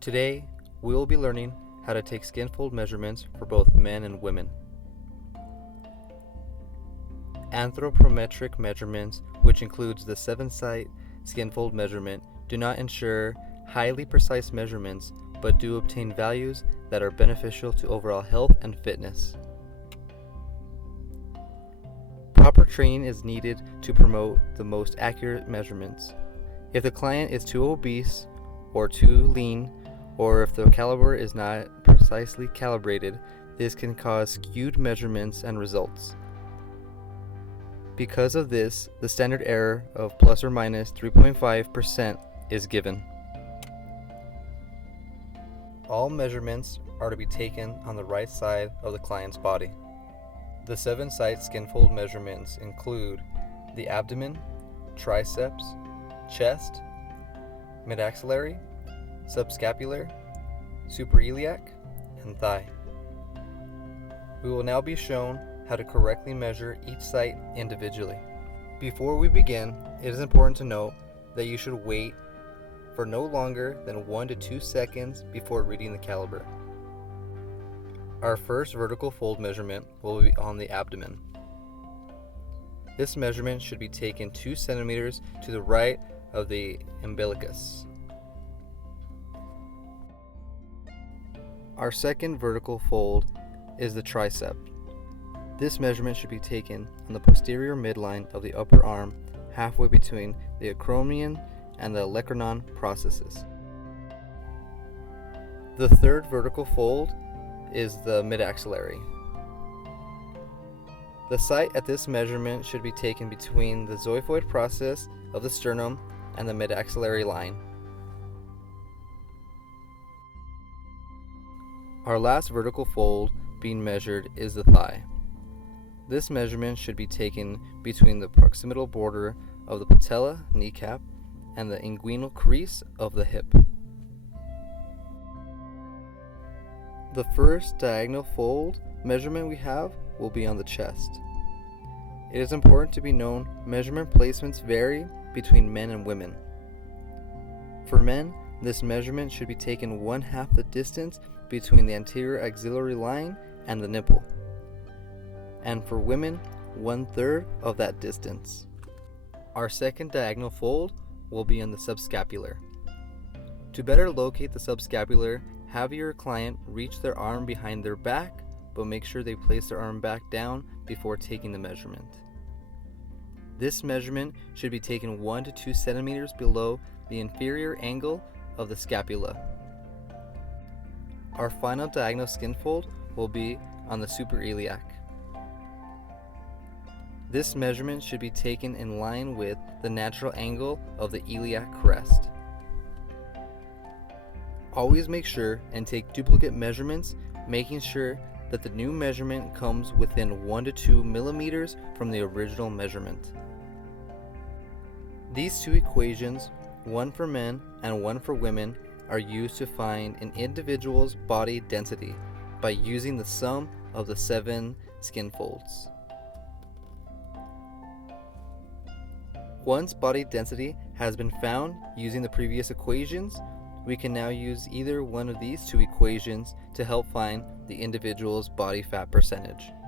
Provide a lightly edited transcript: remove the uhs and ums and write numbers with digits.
Today, we will be learning how to take skinfold measurements for both men and women. Anthropometric measurements, which includes the 7 Site Skinfold measurement, do not ensure highly precise measurements, but do obtain values that are beneficial to overall health and fitness. Proper training is needed to promote the most accurate measurements. If the client is too obese or too lean, or if the caliber is not precisely calibrated, this can cause skewed measurements and results. Because of this, the standard error of plus or minus 3.5% is given. All measurements are to be taken on the right side of the client's body. The 7 Site Skinfold measurements include the abdomen, triceps, chest, midaxillary, subscapular, suprailiac, and thigh. We will now be shown how to correctly measure each site individually. Before we begin, it is important to note that you should wait for no longer than 1 to 2 seconds before reading the caliber. Our first vertical fold measurement will be on the abdomen. This measurement should be taken 2 centimeters to the right of the umbilicus. Our second vertical fold is the tricep. This measurement should be taken on the posterior midline of the upper arm, halfway between the acromion and the olecranon processes. The third vertical fold is the midaxillary. The site at this measurement should be taken between the xiphoid process of the sternum and the midaxillary line. Our last vertical fold being measured is the thigh. This measurement should be taken between the proximal border of the patella kneecap and the inguinal crease of the hip. The first diagonal fold measurement we have will be on the chest. It is important to be known measurement placements vary between men and women. For men, this measurement should be taken 1/2 the distance between the anterior axillary line and the nipple, and for women, 1/3 of that distance. Our second diagonal fold will be on the subscapular. To better locate the subscapular, have your client reach their arm behind their back, but make sure they place their arm back down before taking the measurement. This measurement should be taken 1 to 2 centimeters below the inferior angle of the scapula. Our final diagonal skinfold will be on the suprailiac. This measurement should be taken in line with the natural angle of the iliac crest. Always make sure and take duplicate measurements, making sure that the new measurement comes within 1 to 2 millimeters from the original measurement. These two equations, one for men and one for women, are used to find an individual's body density by using the sum of the 7 skinfolds. Once body density has been found using the previous equations, we can now use either one of these two equations to help find the individual's body fat percentage.